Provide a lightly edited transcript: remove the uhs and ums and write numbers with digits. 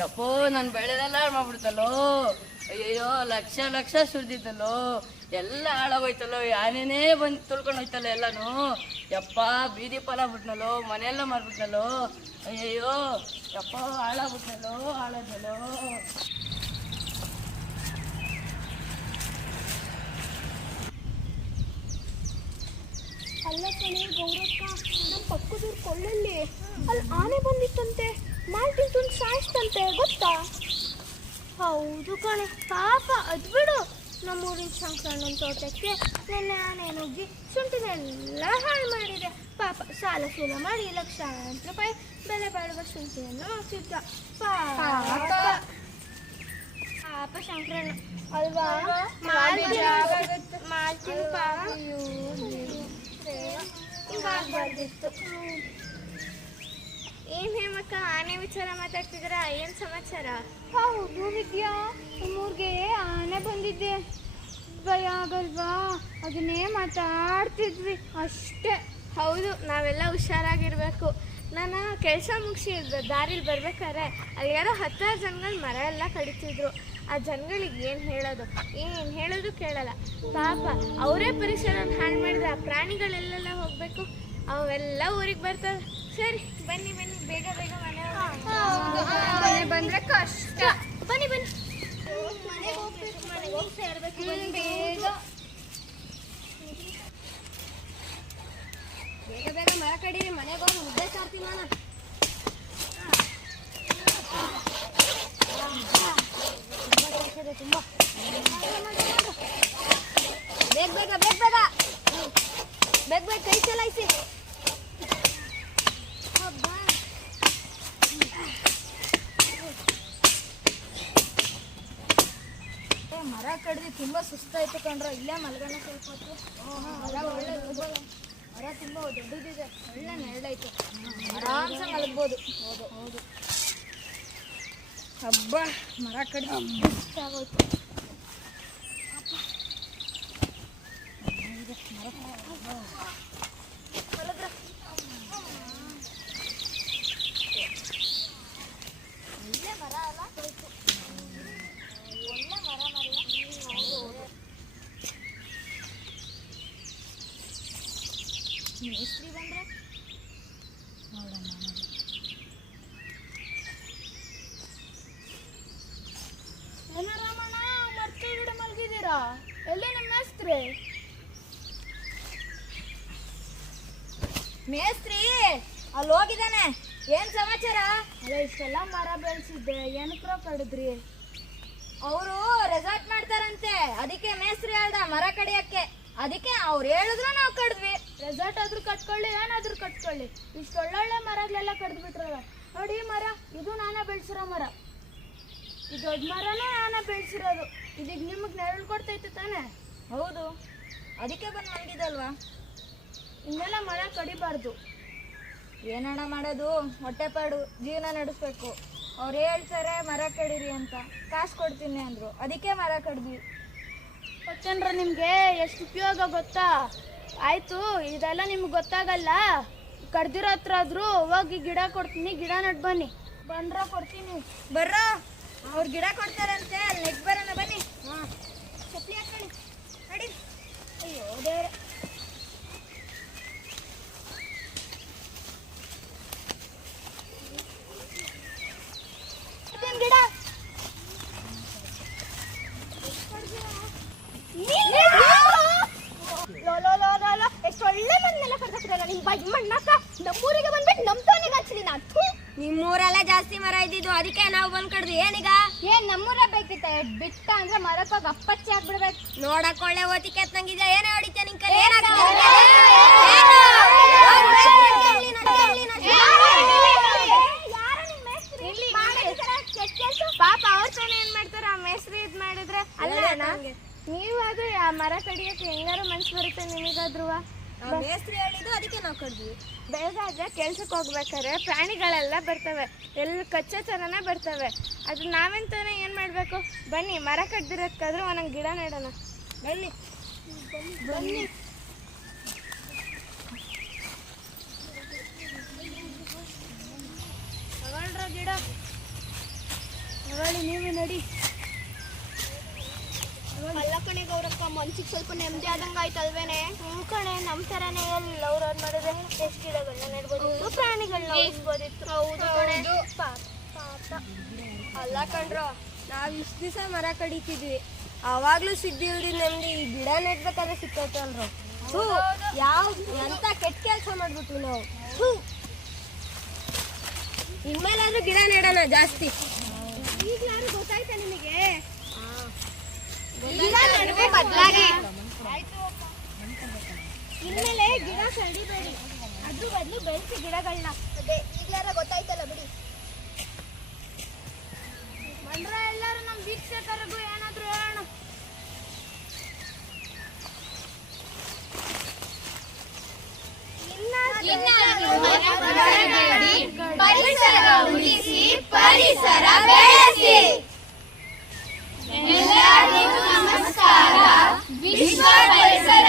ಯಪ್ಪೋ ನನ್ನ ಬೆಳೆದೆಲ್ಲ ಮಾಡ್ಬಿಡ್ತಲ್ಲೋ. ಅಯ್ಯಯ್ಯೋ, ಲಕ್ಷ ಲಕ್ಷ ಸುರಿದಿದ್ದಲ್ಲೋ, ಎಲ್ಲ ಹಾಳಾಗೋಯ್ತಲ್ಲೋ. ಯಾನೇನೇ ಬಂದು ತುಳ್ಕೊಂಡು ಹೋಯ್ತಲ್ಲ ಎಲ್ಲನೂ. ಯಪ್ಪ, ಬೀದಿ ಫಲ ಬಿಟ್ನಲ್ಲೋ, ಮನೆಯೆಲ್ಲ ಮಾರ್ಬಿಟ್ನಲ್ಲೋ. ಅಯ್ಯಯ್ಯೋ ಯಪ್ಪ, ಹಾಳಾಗ್ಬಿಟ್ನಲ್ಲೋ, ಹಾಳಾದ್ನಲ್ಲೋ. ಅಲ್ಲ ಕಣೆ ಗೌರಕ್ಕ, ನಮ್ಮ ಪಕ್ಕದೂರು ಕೊಳ್ಳಲ್ಲಿ ಅಲ್ಲಿ ಆನೆ ಬಂದಿತ್ತಂತೆ, ಮಾಲ್ ತಿಂದು ಸಾಯಿಸ್ತಂತೆ, ಗೊತ್ತಾ? ಹೌದು ಕಣೆ, ಪಾಪ ಅದು ಬಿಡು. ನಮ್ಮೂರಿನ ಶಂಕರಣ್ಣನ ತೋಟಕ್ಕೆ ನೆನ್ನೆ ಆನೆ ನುಗ್ಗಿ ಶುಂಠಿನೆಲ್ಲ ಹಾಳು ಮಾಡಿದೆ. ಪಾಪ ಸಾಲ ಸೂಲ ಮಾಡಿ ಲಕ್ಷಾಂತರ ರೂಪಾಯಿ ಬೆಲೆ ಬಾಳುವ ಶುಂಠಿಯನ್ನು ಹಾಕ್ತಿದ್ದ. ಪಾಪ ಶಂಕರಣ್ಣ ಅಲ್ವಾ? ಮಾಡ್ತೀನಿ ಪಾಪ, ಹಿಂಗಾಗ್ಬಾರ್ದಿತ್ತು. ಏನ್ ಹೇಮಕ್ಕ, ಆನೆ ವಿಚಾರ ಮಾತಾಡ್ತಿದ್ರ? ಏನ್ ಸಮಾಚಾರ? ಹೌದು ವಿದ್ಯಾ, ನಮ್ಮೂರ್ಗೆ ಆನೆ ಬಂದಿದ್ದೆ. ಭಯ ಆಗಲ್ವಾ? ಅದನ್ನೇ ಮಾತಾಡ್ತಿದ್ವಿ ಅಷ್ಟೇ. ಹೌದು, ನಾವೆಲ್ಲ ಹುಷಾರಾಗಿರ್ಬೇಕು. ನಾನು ಕೆಲಸ ಮುಗಿಸಿ ದಾರಿಲಿ ಬರ್ಬೇಕಾದ್ರೆ ಅಲ್ಲಿ ಯಾರೋ 10 ಜನಗಳು ಮರ ಎಲ್ಲ ಕಡಿತಿದ್ರು. ಆ ಜನಗಳಿಗೆ ಏನು ಹೇಳೋದು ಕೇಳಲ್ಲ. ಪಾಪ ಅವರೇ ಪರಿಸರನ ಹಾಳು ಮಾಡಿದ್ರೆ ಆ ಪ್ರಾಣಿಗಳೆಲ್ಲೆಲ್ಲ ಹೋಗಬೇಕು? ಅವೆಲ್ಲ ಊರಿಗೆ ಬರ್ತವೆ. ಸರಿ ಬನ್ನಿ ಬೇಗ ಮನೆ ಬಂದರೆ ಕಷ್ಟ. ಬನ್ನಿ ಮನೆಗೆ ಹೋಗಿ ಸೇರಬೇಕು. ಬೇಗ ಮರ ಕಡೀರಿ, ಮನೆಗೆ ಹೋಗಿ ಮುದ್ದೆ ಸಾರ್ತೀನಿ ನಾನು. ತುಂಬ ಬೇಗ ಕೈ ಚಲಾಯಿಸಿ. ಮರ ಕಡ್ದು ತುಂಬ ಸುಸ್ತಾಯ್ತು ಕಣ್ರ, ಇಲ್ಲೇ ಮಲ್ಗಣ ಸ್ವಲ್ಪ ಹೊತ್ತು. ಮರ ಒಳ್ಳೆ ಮರ ತುಂಬ ದೊಡ್ಡದಿದೆ, ಒಳ್ಳೆ ನೆರಳಾಯ್ತು, ಆರಾಮ್ಸೆ ಮಲಗ್ಬೋದು. ಹೌದು ಹಬ್ಬ, ಮರ ಕಡ್ದು ಇಷ್ಟ ಆಗೋಯ್ತು. ಒಳ್ಳೆ ಮರ ಅಲ್ಲ, ಒಳ್ಳೆ ಮರ ಮೇಸ್ತ್ರಿ ಬಂದ್ರೆ ನೋಡೋಣ. ರಾಮಣ್ಣ, ಮತ್ತೆ ಗಿಡ ಮಲಗಿದ್ದೀರಾ? ಎಲ್ಲಿ ನಿಮ್ಮ ಮೇಸ್ತ್ರಿ? ಮೇಸ್ತ್ರಿ ಅಲ್ಲಿ ಹೋಗಿದ್ದಾನೆ. ಏನ್ ಸಮಾಚಾರ? ಅಲ್ಲ, ಇಷ್ಟೆಲ್ಲ ಮರ ಬೆಳೆಸಿದ್ದೆ, ಏನಕ್ರ ಕಡಿದ್ರಿ? ಅವರು ರೆಸಾರ್ಟ್ ಮಾಡ್ತಾರಂತೆ, ಅದಕ್ಕೆ ಮೇಸ್ತ್ರಿ ಹೇಳ್ದ ಮರ ಕಡಿಯಕ್ಕೆ. ಅದಕ್ಕೆ ಅವ್ರು ಹೇಳಿದ್ರು ನಾವು ಕಡಿದ್ವಿ. ರೆಸಾರ್ಟ್ ಆದ್ರೂ ಕಟ್ಕೊಳ್ಳಿ, ಏನಾದ್ರೂ ಕಟ್ಕೊಳ್ಳಿ, ಇಷ್ಟೊಳ್ಳೊಳ್ಳೆ ಮರಗಳೆಲ್ಲ ಕಡ್ದು ಬಿಟ್ರಲ್ಲ. ನೋಡಿ ಮರ, ಇದು ನಾನೇ ಬೆಳೆಸಿರೋ ಮರ. ಈ ದೊಡ್ಡ ಮರನೂ ನಾನೇ ಬೆಳೆಸಿರೋದು. ಇದೀಗ ನಿಮಗೆ ನೆರಳು ಕೊಡ್ತೈತೆ ತಾನೆ? ಹೌದು, ಅದಕ್ಕೆ ಬಂದು ಮಲಗಿದಲ್ವಾ. ಇನ್ನೆಲ್ಲ ಮರ ಕಡಿಬಾರ್ದು. ಏನಣ್ಣ ಮಾಡೋದು, ಹೊಟ್ಟೆಪಾಡು, ಜೀವನ ನಡೆಸ್ಬೇಕು. ಅವ್ರು ಹೇಳ್ತಾರೆ ಮರ ಕಡೀರಿ ಅಂತ, ಕಾಸು ಕೊಡ್ತೀನಿ ಅಂದರು, ಅದಕ್ಕೆ ಮರ ಕಡ್ದ್ವಿ. ಗೊತ್ತೇನ್ರ ನಿಮಗೆ ಎಷ್ಟು ಉಪಯೋಗ ಗೊತ್ತಾ? ಆಯಿತು, ಇದೆಲ್ಲ ನಿಮ್ಗೆ ಗೊತ್ತಾಗಲ್ಲ. ಕಡ್ದಿರೋ ಹತ್ರ ಆದರೂ ಹೋಗಿ ಗಿಡ ಕೊಡ್ತೀನಿ, ಗಿಡ ನಟ್ ಬನ್ನಿ. ಬಂದ್ರ ಕೊಡ್ತೀನಿ, ಬರ್ರೋ. ಅವ್ರು ಗಿಡ ಕೊಡ್ತಾರಂತೆ, ಅಲ್ಲಿ ನೆಟ್ ಬರೋಣ ಬನ್ನಿ. ಹಾಂ, ಚಪ್ಪಲಿ ಹಾಕೊಳ್ಳಿ, ನಡಿ. ಅಯ್ಯೋ ದೇವ್ರೆ, ಗಿಡ ಎಷ್ಟು ಒಳ್ಳೆ ಮಣ್ಣೆಲ್ಲ ಕಡ್ದಾಕ್ರಲ್ಲ ನಿಮ್ ಮಣ್ಣಾಕ. ನಮ್ಮೂರಿಗೆ ಬಂದ್ಬಿಟ್ಟು ನಮ್ ತೋನಿಗೆ ಹಚ್ಚಲಿ ನಾನು. ನಿಮ್ಮೂರೆಲ್ಲ ಜಾಸ್ತಿ ಮರ ಇದ್ದಿದ್ದು, ಅದಕ್ಕೆ ನಾವು ಬಂದ್ ಕಡ್ದು. ಏನೀಗ ಏನ್ ನಮ್ಮೂರ ಬೇಕಿತ್ತ? ಬಿಟ್ಟ ಅಂದ್ರೆ ಮರಕ್ಕೋಗಿ ಅಪ್ಪಚ್ಚಿ ಹಾಕ್ಬಿಡ್ಬೇಕು. ನೋಡಕ್ ಒಳ್ಳೆ ಓತಿಕೆ ಎತ್ತಂಗಿದ್ಯಾ? ಏನೇ ಹೊಡಿತೀಯ ನಿನ್ ಕೈ? ಪಾಪ ಅವ್ರ ತಾನೇ ಏನ್ ಮಾಡ್ತಾರ, ಆ ಮೇಸ್ತ್ರಿ ಇದ್ ಮಾಡಿದ್ರೆ. ಅಲ್ಲ ನೀವಾದ್ರೂ ಆ ಮರ ಕಡಿಯಕ್ಕೆ ಹೆಂಗಾರು ಮನ್ಸು ಬರುತ್ತೆ ನಿಮಗಾದ್ರೂ? ಮೇಸ್ತ್ರಿ ಹೇಳಿದ್ದು, ಅದಕ್ಕೆ ನಾವು ಕಡ್ದ್ವಿ. ಬೆಳಗಾದ್ರೆ ಕೆಲ್ಸಕ್ಕೆ ಹೋಗ್ಬೇಕಾದ್ರೆ ಪ್ರಾಣಿಗಳೆಲ್ಲ ಬರ್ತವೆ, ಎಲ್ಲ ಕಚ್ಚೋ ಥರನೇ ಬರ್ತವೆ. ಅದು ನಾವೆಂತಾನೆ ಏನು ಮಾಡಬೇಕು? ಬನ್ನಿ, ಮರ ಕಡ್ದಿರೋದಕ್ಕಾದ್ರೂ ಒಂದೊಂದು ಗಿಡ ನೆಡೋಣ. ಬನ್ನಿ ಬನ್ನಿ. ತಗೊಳ್ರ ಗಿಡ. ನಡಿ. ಅಲ್ಲ ಕಣೆ ಗೌರಕ್ಕ, ಮನ್ಸಿಗೆ ಸ್ವಲ್ಪ ನೆಮ್ಮದಿ ಆದಂಗೆ ಆಯ್ತಲ್ವೇನೆ? ಹ್ಞೂ ಕಣೆ, ನಮ್ಮ ಥರನೇ ಎಲ್ಲ ಅವ್ರು ಮಾಡಿದ್ರೆ ಎಷ್ಟು ಗಿಡಗಳನ್ನ ನೆಡ್ಬೋದಿತ್ತು, ಪ್ರಾಣಿಗಳನ್ನ ಉಳಿಸ್ಬೋದಿತ್ತು. ಹೌದು ಕಣೆ, ಪಾಪ. ಅಲ್ಲ ಕಣ್ರೋ, ನಾವು ಇಷ್ಟು ದಿವಸ ಮರ ಕಡಿತಿದ್ವಿ, ಆವಾಗಲೂ ಸಿದ್ಧಿಲ್ದಿ ನೆಮ್ಮದಿ ಈ ಗಿಡ ನೆಡ್ಬೇಕಾದ್ರೆ ಸಿಕ್ಕೈತಲ್ರು. ಯಾವ ಎಂತ ಕೆಟ್ಟ ಕೆಲಸ ಮಾಡ್ಬಿಟ್ವಿ ನಾವು. ಇನ್ಮೇಲಾದ್ರೂ ಗಿಡ ನೆಡೋಣ ಜಾಸ್ತಿ. ಈಗಲಾದ್ರೂ ಗೊತ್ತಾಯ್ತಾ ನಿಮಗೆ? ಬದಲಾಗಿ ಇನ್ಮೇಲೆ ಗಿಡ ಕಡಿಬೇಡಿ, ಅದ್ರ ಬದಲು ಬೆಳೆಸಿ ಗಿಡಗಳನ್ನ. ಅದೇ ಈಗಲಾರ ಗೊತ್ತಾಯ್ತಲ್ಲ ಬಿಡಿ. ಬಂದ್ರ ಎಲ್ಲರೂ ನಮ್ಮ ವೀಕ್ಷಕರಿಗೂ ಏನಾದ್ರು ಹೇಳೋಣ. ಪರಿಸರ ಉಳಿಸಿ, ಪರಿಸರ ಬೆಳೆಸಿ. ಎಲ್ಲರಿಗೂ ನಮಸ್ಕಾರ. ವಿಶ್ವ ಪರಿಸರ